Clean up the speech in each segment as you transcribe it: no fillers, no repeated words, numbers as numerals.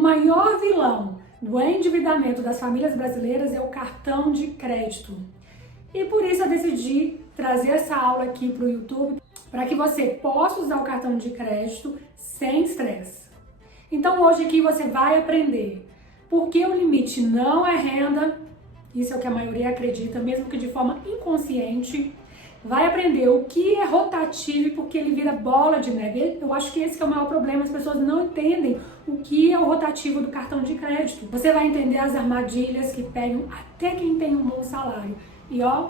maior vilão do endividamento das famílias brasileiras é o cartão de crédito. E por isso eu decidi trazer essa aula aqui para o YouTube, para que você possa usar o cartão de crédito sem estresse. Então hoje aqui você vai aprender por que o limite não é renda, isso é o que a maioria acredita, mesmo que de forma inconsciente. Vai aprender o que é rotativo e por que ele vira bola de neve. Eu acho que esse que é o maior problema, as pessoas não entendem o que é o rotativo do cartão de crédito. Você vai entender as armadilhas que pegam até quem tem um bom salário. E ó,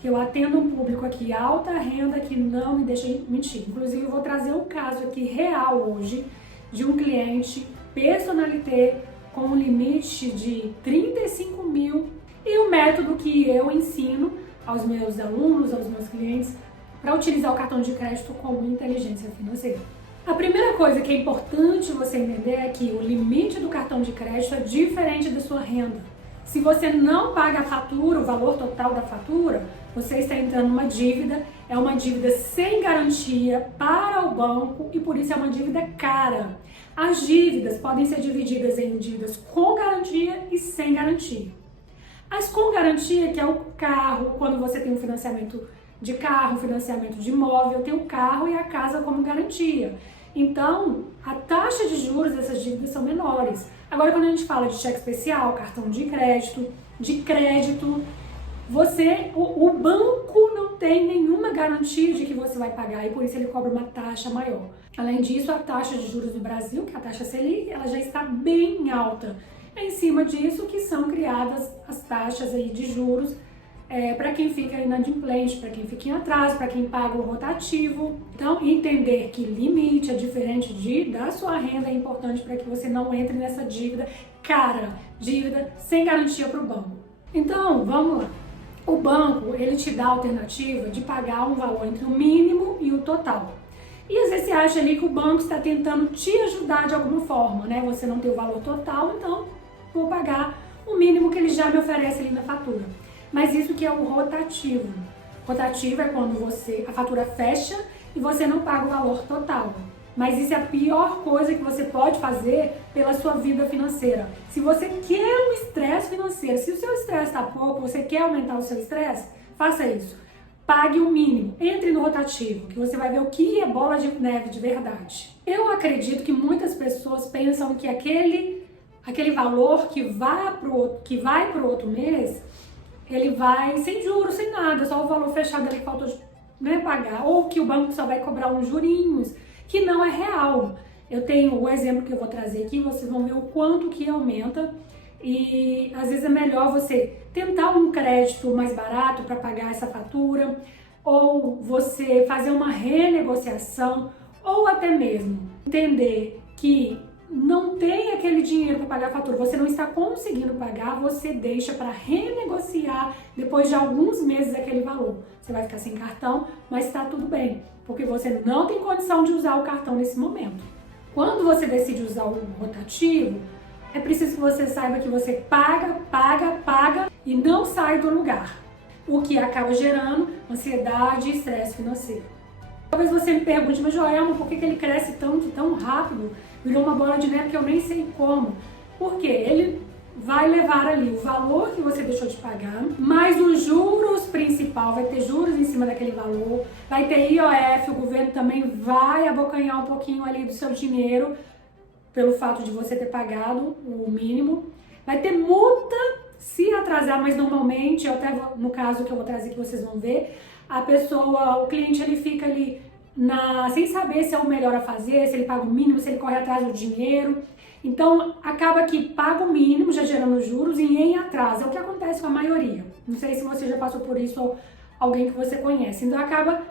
que eu atendo um público aqui alta renda que não me deixa mentir. Inclusive eu vou trazer um caso aqui real hoje de um cliente personalité com um limite de 35 mil e o método que eu ensino aos meus alunos, aos meus clientes, para utilizar o cartão de crédito como inteligência financeira. A primeira coisa que é importante você entender é que o limite do cartão de crédito é diferente da sua renda. Se você não paga a fatura, o valor total da fatura, você está entrando numa dívida, é uma dívida sem garantia para o banco e por isso é uma dívida cara. As dívidas podem ser divididas em dívidas com garantia e sem garantia. As com garantia, que é o carro, quando você tem um financiamento de carro, financiamento de imóvel, tem o carro e a casa como garantia. Então, a taxa de juros dessas dívidas são menores. Agora, quando a gente fala de cheque especial, cartão de crédito, o banco não tem nenhuma garantia de que você vai pagar e por isso ele cobra uma taxa maior. Além disso, a taxa de juros do Brasil, que é a taxa Selic, ela já está bem alta. É em cima disso que são criadas as taxas aí de juros para quem fica inadimplente, para quem fica em atraso, para quem paga o rotativo. Então, entender que limite é diferente da sua renda é importante para que você não entre nessa dívida cara, dívida sem garantia para o banco. Então, vamos lá. O banco, ele te dá a alternativa de pagar um valor entre o mínimo e o total. E às vezes você acha ali que o banco está tentando te ajudar de alguma forma, né? Você não tem o valor total, então vou pagar o mínimo que ele já me oferece ali na fatura. Mas isso que é o rotativo. Rotativo é quando a fatura fecha e você não paga o valor total. Mas isso é a pior coisa que você pode fazer pela sua vida financeira. Se você quer um estresse financeiro, se o seu estresse está pouco, você quer aumentar o seu estresse, faça isso. Pague o mínimo, entre no rotativo, que você vai ver o que é bola de neve de verdade. Eu acredito que muitas pessoas pensam que aquele valor que vai para o outro mês, ele vai sem juros, sem nada, só o valor fechado ali que faltou pagar, ou que o banco só vai cobrar uns jurinhos, que não é real. Eu tenho o exemplo que eu vou trazer aqui, vocês vão ver o quanto que aumenta e às vezes é melhor você tentar um crédito mais barato para pagar essa fatura, ou você fazer uma renegociação, ou até mesmo entender que não tem aquele dinheiro para pagar a fatura, você não está conseguindo pagar, você deixa para renegociar depois de alguns meses aquele valor. Você vai ficar sem cartão, mas está tudo bem, porque você não tem condição de usar o cartão nesse momento. Quando você decide usar o rotativo, é preciso que você saiba que você paga e não sai do lugar, o que acaba gerando ansiedade e estresse financeiro. Talvez você me pergunte, mas Joelma, por que ele cresce tanto, tão rápido? Virou uma bola de neve que eu nem sei como. Porque ele vai levar ali o valor que você deixou de pagar, mais os juros principal, vai ter juros em cima daquele valor, vai ter IOF, o governo também vai abocanhar um pouquinho ali do seu dinheiro, pelo fato de você ter pagado o mínimo. Vai ter multa se atrasar, mas normalmente, no caso que eu vou trazer que vocês vão ver, o cliente ele fica ali sem saber se é o melhor a fazer, se ele paga o mínimo, se ele corre atrás do dinheiro. Então, acaba que paga o mínimo, já gerando juros, e em atraso. É o que acontece com a maioria. Não sei se você já passou por isso ou alguém que você conhece. Então, acaba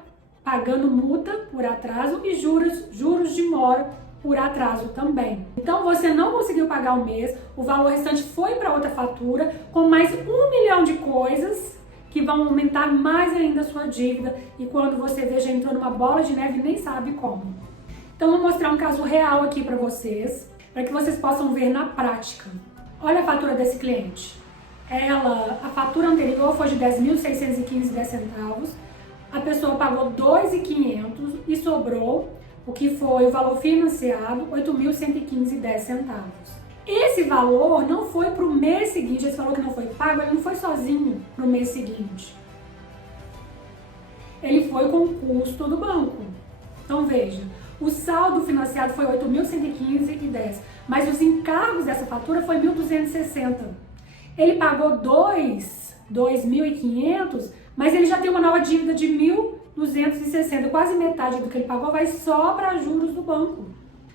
pagando multa por atraso e juros de mora por atraso também. Então, você não conseguiu pagar o mês, o valor restante foi para outra fatura, com mais 1 milhão de coisas que vão aumentar mais ainda a sua dívida e quando você vê já entrou numa bola de neve e nem sabe como. Então, vou mostrar um caso real aqui para vocês, para que vocês possam ver na prática. Olha a fatura desse cliente. A fatura anterior foi de R$ 10.615,10. A pessoa pagou R$ 2.500 e sobrou o que foi o valor financiado, R$ 8.115,10. Esse valor não foi para o mês seguinte, esse valor que não foi pago, ele não foi sozinho para o mês seguinte. Ele foi com o custo do banco. Então veja, o saldo financiado foi 8.115,10, mas os encargos dessa fatura foi 1.260. Ele pagou 2.500, mas ele já tem uma nova dívida de 1.260, quase metade do que ele pagou vai só para juros do banco.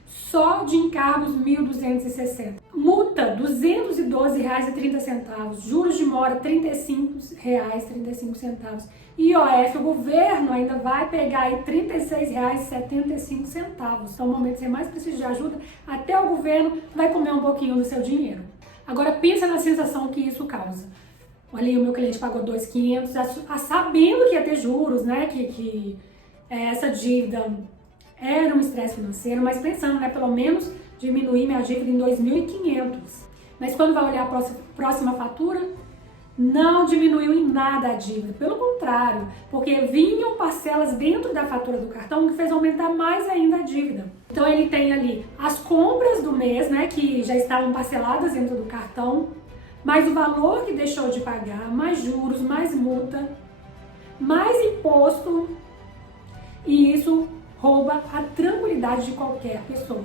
Só de encargos 1.260. Multa R$ 212,30. Juros de mora R$ 35,35. IOF, o governo ainda vai pegar aí R$ 36,75. Então, no momento que você mais precisa de ajuda, até o governo vai comer um pouquinho do seu dinheiro. Agora, pensa na sensação que isso causa. Ali, o meu cliente pagou 2.500, sabendo que ia ter juros, né? Que essa dívida era um estresse financeiro, mas pensando, né, pelo menos diminuir minha dívida em 2.500. Mas quando vai olhar a próxima fatura, não diminuiu em nada a dívida. Pelo contrário, porque vinham parcelas dentro da fatura do cartão que fez aumentar mais ainda a dívida. Então ele tem ali as compras do mês, né, que já estavam parceladas dentro do cartão, mais o valor que deixou de pagar, mais juros, mais multa, mais imposto, e isso rouba a tranquilidade de qualquer pessoa.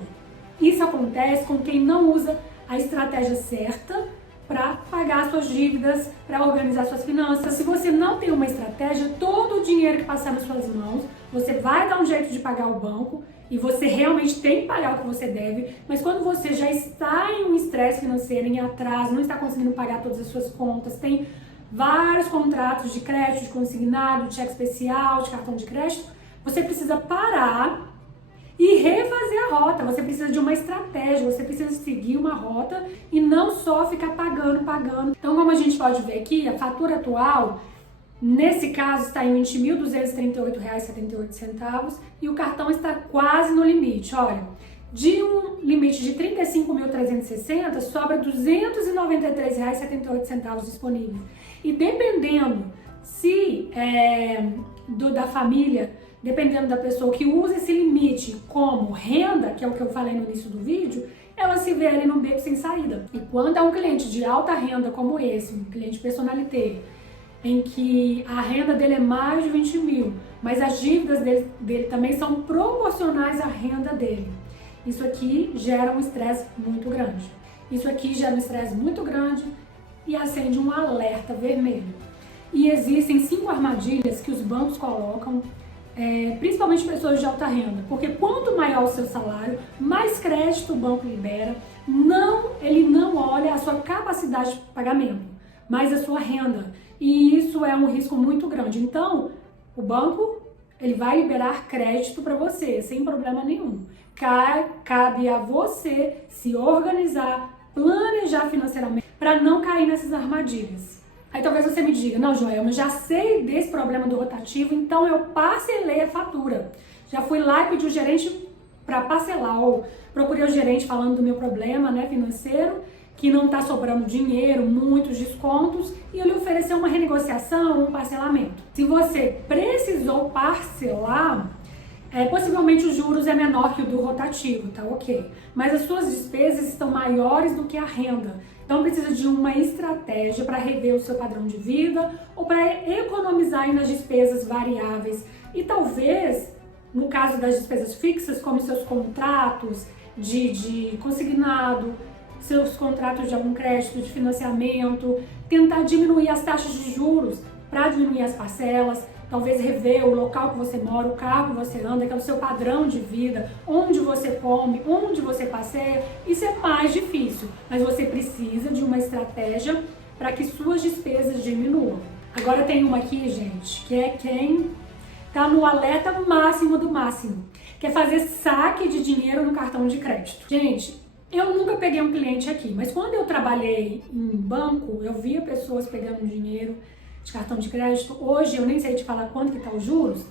Isso acontece com quem não usa a estratégia certa para pagar suas dívidas, para organizar suas finanças. Se você não tem uma estratégia, todo o dinheiro que passar nas suas mãos, você vai dar um jeito de pagar o banco e você realmente tem que pagar o que você deve, mas quando você já está em um estresse financeiro, em atraso, não está conseguindo pagar todas as suas contas, tem vários contratos de crédito, de consignado, de cheque especial, de cartão de crédito, você precisa parar e refazer a rota. Você precisa de uma estratégia, você precisa seguir uma rota e não só ficar pagando. Então, como a gente pode ver aqui, a fatura atual, nesse caso, está em R$ 20.238,78 e o cartão está quase no limite. Olha, de um limite de R$ 35.360, sobra R$ 293,78 disponíveis. E dependendo da família, dependendo da pessoa que usa esse limite como renda, que é o que eu falei no início do vídeo, ela se vê ali num beco sem saída. E quando é um cliente de alta renda como esse, um cliente personalité, em que a renda dele é mais de 20 mil, mas as dívidas dele também são proporcionais à renda dele. Isso aqui gera um estresse muito grande. Isso aqui gera um estresse muito grande e acende um alerta vermelho. E existem 5 armadilhas que os bancos colocam, principalmente pessoas de alta renda, porque quanto maior o seu salário, mais crédito o banco libera. Ele não olha a sua capacidade de pagamento, mas a sua renda. E isso é um risco muito grande. Então, o banco ele vai liberar crédito para você, sem problema nenhum. Cabe a você se organizar, planejar financeiramente para não cair nessas armadilhas. Aí talvez você me diga, não, Joelma, eu já sei desse problema do rotativo, então eu parcelei a fatura. Já fui lá e pedi o gerente para parcelar, ou procurei o gerente falando do meu problema, né, financeiro, que não está sobrando dinheiro, muitos descontos, e ele ofereceu uma renegociação, um parcelamento. Se você precisou parcelar, possivelmente os juros é menor que o do rotativo, tá ok? Mas as suas despesas estão maiores do que a renda. Então precisa de uma estratégia para rever o seu padrão de vida ou para economizar aí nas despesas variáveis. E talvez, no caso das despesas fixas, como seus contratos de consignado, seus contratos de algum crédito, de financiamento, tentar diminuir as taxas de juros para diminuir as parcelas, talvez rever o local que você mora, o carro que você anda, que é o seu padrão de vida, onde você come, onde você passeia. Isso é mais difícil, mas você precisa de uma estratégia para que suas despesas diminuam. Agora tem uma aqui, gente, que é quem está no alerta máximo do máximo, que é fazer saque de dinheiro no cartão de crédito. Gente, eu nunca peguei um cliente aqui, mas quando eu trabalhei em banco, eu via pessoas pegando dinheiro de cartão de crédito. Hoje eu nem sei te falar quanto que tá os juros,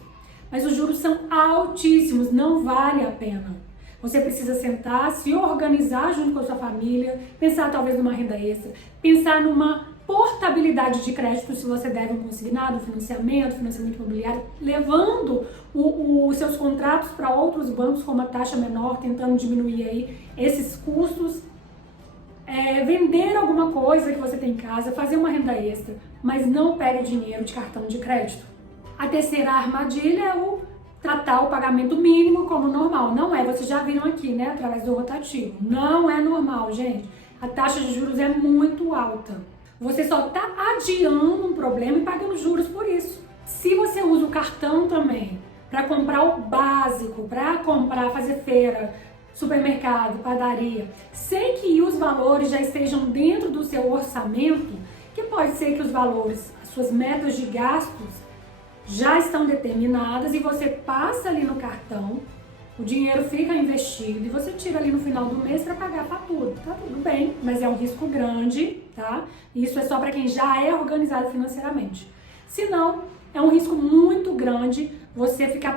mas os juros são altíssimos, não vale a pena. Você precisa sentar, se organizar junto com a sua família, pensar talvez numa renda extra, pensar numa portabilidade de crédito se você deve um consignado, um financiamento imobiliário, levando os seus contratos para outros bancos com uma taxa menor, tentando diminuir aí esses custos. vender alguma coisa que você tem em casa, fazer uma renda extra, mas não pegue dinheiro de cartão de crédito. A terceira armadilha é o tratar o pagamento mínimo como normal. Não é, vocês já viram aqui, né, através do rotativo. Não é normal, gente. A taxa de juros é muito alta. Você só está adiando um problema e pagando juros por isso. Se você usa o cartão também para comprar o básico, para comprar, fazer feira, supermercado, padaria, sem que os valores já estejam dentro do seu orçamento, que pode ser que os valores, as suas metas de gastos já estão determinadas e você passa ali no cartão, o dinheiro fica investido e você tira ali no final do mês para pagar a fatura. Tá tudo bem, mas é um risco grande, tá? Isso é só para quem já é organizado financeiramente. Se não, é um risco muito grande você ficar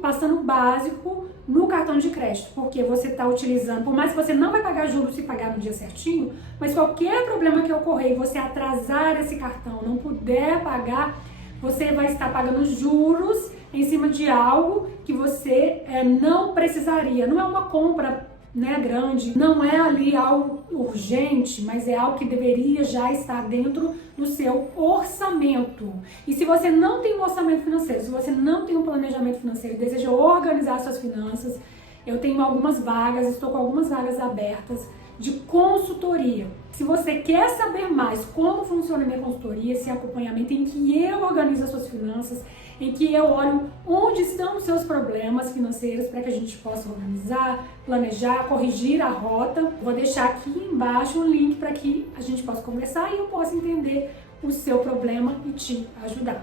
passando básico no cartão de crédito, porque você está utilizando, por mais que você não vai pagar juros se pagar no dia certinho, mas qualquer problema que ocorrer e você atrasar esse cartão, não puder pagar, você vai estar pagando juros em cima de algo que você não precisaria. Não é uma compra, né, grande, não é ali algo urgente, mas é algo que deveria já estar dentro do seu orçamento. E se você não tem um orçamento financeiro, se você não tem um planejamento financeiro e deseja organizar suas finanças, eu tenho algumas vagas, estou com algumas vagas abertas de consultoria. Se você quer saber mais como funciona a minha consultoria, esse acompanhamento em que eu organizo as suas finanças, em que eu olho onde estão os seus problemas financeiros para que a gente possa organizar, planejar, corrigir a rota. Vou deixar aqui embaixo um link para que a gente possa conversar e eu possa entender o seu problema e te ajudar.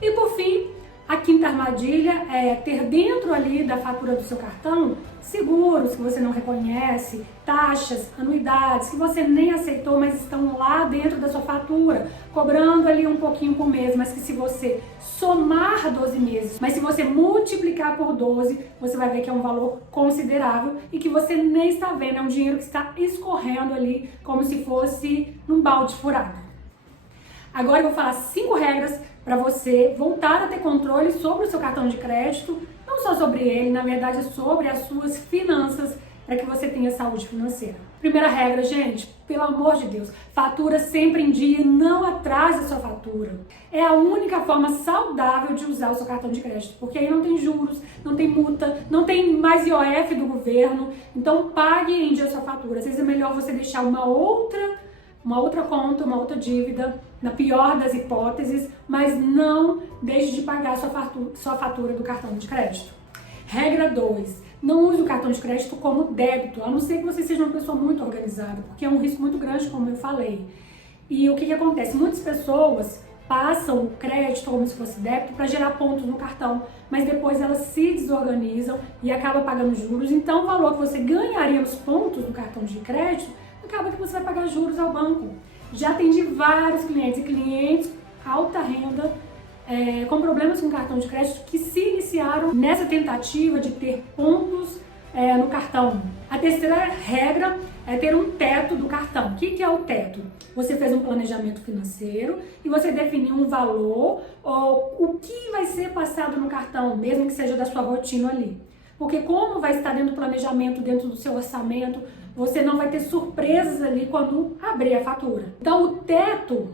E por fim, a quinta armadilha é ter dentro ali da fatura do seu cartão seguros que você não reconhece, taxas, anuidades que você nem aceitou, mas estão lá dentro da sua fatura, cobrando ali um pouquinho por mês, mas que se você somar 12 meses, mas se você multiplicar por 12, você vai ver que é um valor considerável e que você nem está vendo, é um dinheiro que está escorrendo ali como se fosse num balde furado. Agora eu vou falar 5 regras para você voltar a ter controle sobre o seu cartão de crédito, não só sobre ele, na verdade sobre as suas finanças, para que você tenha saúde financeira. Primeira regra, gente, pelo amor de Deus, fatura sempre em dia e não atrase a sua fatura. É a única forma saudável de usar o seu cartão de crédito, porque aí não tem juros, não tem multa, não tem mais IOF do governo, então pague em dia a sua fatura. Às vezes é melhor você deixar uma outra conta, uma outra dívida, na pior das hipóteses, mas não deixe de pagar sua fatura do cartão de crédito. Regra 2. Não use o cartão de crédito como débito, a não ser que você seja uma pessoa muito organizada, porque é um risco muito grande, como eu falei. E o que acontece? Muitas pessoas passam o crédito como se fosse débito para gerar pontos no cartão, mas depois elas se desorganizam e acabam pagando juros. Então o valor que você ganharia nos pontos do cartão de crédito acaba que você vai pagar juros ao banco. Já atendi vários clientes e clientes alta renda com problemas com cartão de crédito que se iniciaram nessa tentativa de ter pontos no cartão. A terceira regra é ter um teto do cartão. O que é o teto? Você fez um planejamento financeiro e você definiu um valor ou o que vai ser passado no cartão, mesmo que seja da sua rotina ali. Porque como vai estar dentro do planejamento, dentro do seu orçamento, você não vai ter surpresas ali quando abrir a fatura. Então o teto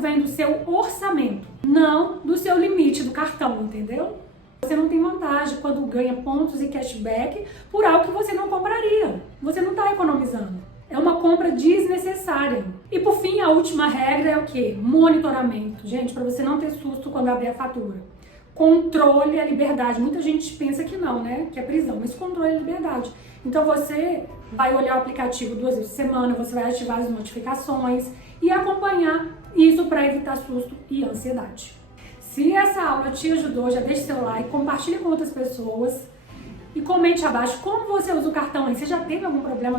vem do seu orçamento, não do seu limite do cartão, entendeu? Você não tem vantagem quando ganha pontos e cashback por algo que você não compraria. Você não está economizando. É uma compra desnecessária. E por fim, a última regra é o quê? Monitoramento. Gente, para você não ter susto quando abrir a fatura. Controle a liberdade. Muita gente pensa que não, né? Que é prisão, mas controle a liberdade. Então você vai olhar o aplicativo 2 vezes por semana, você vai ativar as notificações e acompanhar isso para evitar susto e ansiedade. Se essa aula te ajudou, já deixe seu like, compartilhe com outras pessoas e comente abaixo como você usa o cartão aí. Você já teve algum problema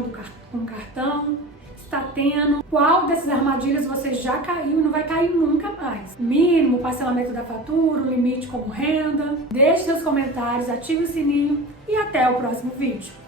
com o cartão? Está tendo? Qual dessas armadilhas você já caiu e não vai cair nunca mais? Mínimo, parcelamento da fatura, o limite como renda. Deixe seus comentários, ative o sininho e até o próximo vídeo.